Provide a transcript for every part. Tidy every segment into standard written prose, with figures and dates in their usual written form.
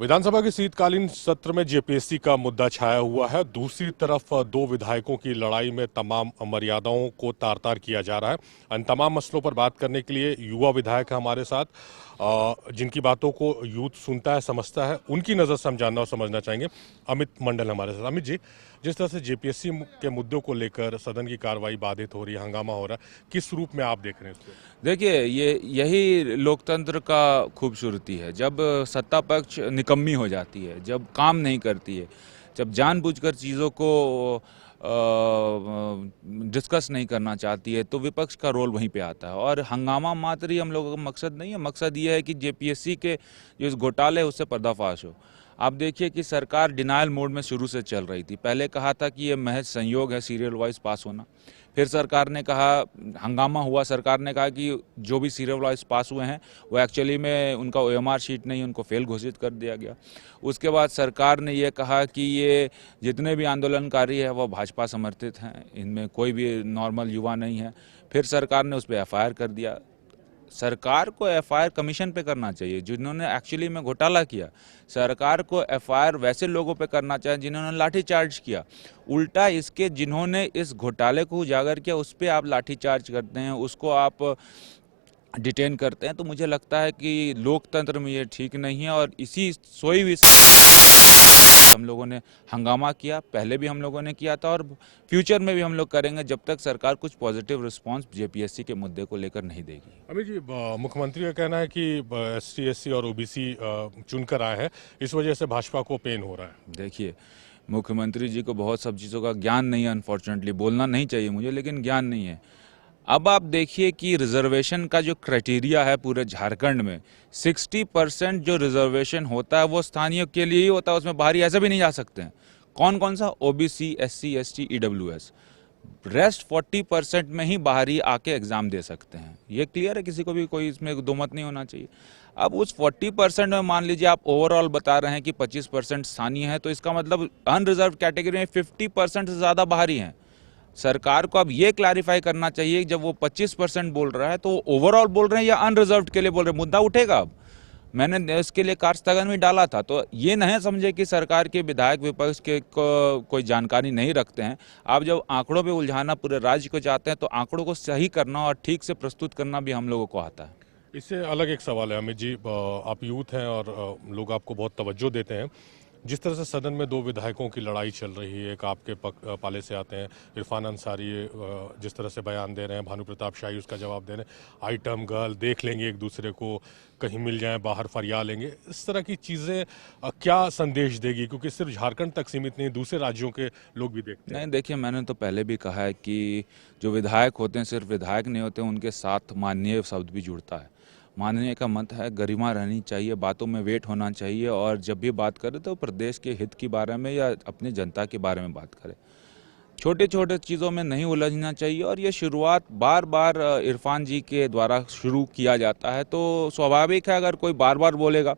विधानसभा के शीतकालीन सत्र में जेपीएससी का मुद्दा छाया हुआ है। दूसरी तरफ दो विधायकों की लड़ाई में तमाम मर्यादाओं को तार-तार किया जा रहा है। इन तमाम मसलों पर बात करने के लिए युवा विधायक है हमारे साथ, जिनकी बातों को यूथ सुनता है, समझता है। उनकी नज़र से हम जानना और समझना चाहेंगे। अमित मंडल हमारे साथ। अमित जी, जिस तरह से जेपीएससी के मुद्दों को लेकर सदन की कार्रवाई बाधित हो रही है, हंगामा हो रहा है, किस रूप में आप देख रहे हैं इसको? देखिए, यही लोकतंत्र का खूबसूरती है। जब सत्ता पक्ष निकम्मी हो जाती है, जब काम नहीं करती है, जब जानबूझकर चीज़ों को डिस्कस नहीं करना चाहती है, तो विपक्ष का रोल वहीं पे आता है। और हंगामा मात्र ही हम लोगों का मकसद नहीं है। मकसद ये है कि जेपीएससी के जो इस घोटाले है उससे पर्दाफाश हो। आप देखिए कि सरकार डिनायल मोड में शुरू से चल रही थी। पहले कहा था कि ये महज संयोग है सीरियल वाइज पास होना। फिर सरकार ने कहा, हंगामा हुआ, सरकार ने कहा कि जो भी सीरियल वाइज पास हुए हैं वो एक्चुअली में उनका ओएमआर शीट नहीं, उनको फेल घोषित कर दिया गया। उसके बाद सरकार ने ये कहा कि ये जितने भी आंदोलनकारी है वो भाजपा समर्थित हैं, इनमें कोई भी नॉर्मल युवा नहीं है। फिर सरकार ने उस पर एफआईआर कर दिया। सरकार को एफआईआर कमीशन पे करना चाहिए जिन्होंने एक्चुअली में घोटाला किया। सरकार को एफआईआर वैसे लोगों पे करना चाहिए जिन्होंने लाठीचार्ज किया। उल्टा इसके जिन्होंने इस घोटाले को उजागर किया उस पर आप लाठीचार्ज करते हैं, उसको आप डिटेन करते हैं। तो मुझे लगता है कि लोकतंत्र में ये ठीक नहीं है। और इसी सोई हुई हम लोगों ने हंगामा किया, पहले भी हम लोगों ने किया था और फ्यूचर में भी हम लोग करेंगे जब तक सरकार कुछ पॉजिटिव रिस्पांस जेपीएससी के मुद्दे को लेकर नहीं देगी। अमित जी, मुख्यमंत्री का कहना है कि एसटी, एससी और ओबीसी चुनकर आए हैं, इस वजह से भाजपा को पेन हो रहा है। देखिए, मुख्यमंत्री जी को बहुत सब चीज़ों का ज्ञान नहीं है। अनफॉर्चुनेटली बोलना नहीं चाहिए मुझे, लेकिन ज्ञान नहीं है। अब आप देखिए कि रिजर्वेशन का जो क्राइटेरिया है पूरे झारखंड में, 60% जो रिजर्वेशन होता है वो स्थानीय के लिए ही होता है, उसमें बाहरी ऐसे भी नहीं जा सकते हैं। कौन कौन सा? OBC, SC, ST, EWS. Rest 40% में ही बाहरी आके एग्जाम दे सकते हैं। ये क्लियर है, किसी को भी कोई इसमें दो मत नहीं होना चाहिए। अब उस 40% में मान लीजिए आप ओवरऑल बता रहे हैं कि 25% स्थानीय है, तो इसका मतलब अनरिजर्व कैटेगरी में 50% से ज़्यादा बाहरी हैं। सरकार को अब ये क्लैरिफाई करना चाहिए कि जब वो 25% बोल रहा है तो वो ओवरऑल बोल रहे हैं या अनरिजर्व्ड के लिए बोल रहे हैं। मुद्दा उठेगा। अब मैंने इसके लिए कार्यस्थगन भी डाला था। तो ये नहीं समझे कि सरकार के विधायक विपक्ष के कोई जानकारी नहीं रखते हैं। आप जब आंकड़ों पे उलझाना पूरे राज्य को चाहते हैं तो आंकड़ों को सही करना और ठीक से प्रस्तुत करना भी हम लोगों को आता है। इससे अलग एक सवाल है अमित जी, आप यूथ हैं और लोग आपको बहुत तवज्जो देते हैं। जिस तरह से सदन में दो विधायकों की लड़ाई चल रही है, एक आपके पाले से आते हैं इरफान अंसारी, जिस तरह से बयान दे रहे हैं, भानु प्रताप शाही उसका जवाब दे रहे हैं, आइटम गर्ल देख लेंगे एक दूसरे को, कहीं मिल जाए बाहर फरिया लेंगे, इस तरह की चीज़ें क्या संदेश देगी? क्योंकि सिर्फ झारखंड तक सीमित नहीं, दूसरे राज्यों के लोग भी देखते हैं। नहीं, देखिए, मैंने तो पहले भी कहा है कि जो विधायक होते हैं सिर्फ विधायक नहीं होते, उनके साथ माननीय शब्द भी जुड़ता है। माननीय का मत है, गरिमा रहनी चाहिए, बातों में वेट होना चाहिए और जब भी बात करें तो प्रदेश के हित के बारे में या अपनी जनता के बारे में बात करें। छोटे छोटे चीज़ों में नहीं उलझना चाहिए। और ये शुरुआत बार बार इरफान जी के द्वारा शुरू किया जाता है, तो स्वाभाविक है अगर कोई बार बार बोलेगा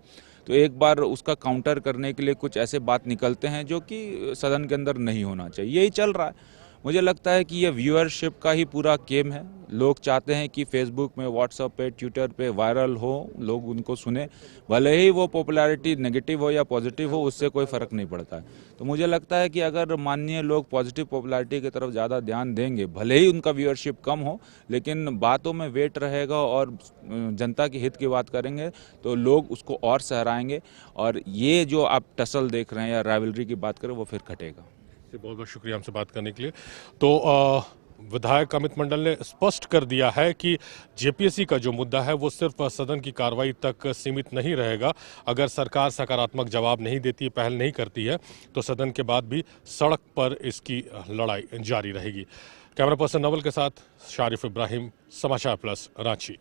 तो एक बार उसका काउंटर करने के लिए कुछ ऐसे बात निकलते हैं जो कि सदन के अंदर नहीं होना चाहिए। यही चल रहा है। मुझे लगता है कि ये व्यूअरशिप का ही पूरा गेम है। लोग चाहते हैं कि फेसबुक में, व्हाट्सएप पे, ट्विटर पे वायरल हो, लोग उनको सुने, भले ही वो पॉपुलैरिटी नेगेटिव हो या पॉजिटिव हो, उससे कोई फ़र्क नहीं पड़ता है। तो मुझे लगता है कि अगर माननीय लोग पॉजिटिव पॉपुलैरिटी की तरफ ज़्यादा ध्यान देंगे, भले ही उनका व्यूअरशिप कम हो, लेकिन बातों में वेट रहेगा और जनता के हित की बात करेंगे तो लोग उसको और सहराएंगे। और ये जो आप टसल देख रहे हैं या राइवलरी की बात करें वो फिर घटेगा। बहुत बहुत शुक्रिया हमसे बात करने के लिए। तो विधायक अमित मंडल ने स्पष्ट कर दिया है कि जेपीएससी का जो मुद्दा है वो सिर्फ सदन की कार्रवाई तक सीमित नहीं रहेगा। अगर सरकार सकारात्मक जवाब नहीं देती, पहल नहीं करती है, तो सदन के बाद भी सड़क पर इसकी लड़ाई जारी रहेगी। कैमरा पर्सन नवल के साथ शारिफ इब्राहिम, समाचार प्लस, रांची।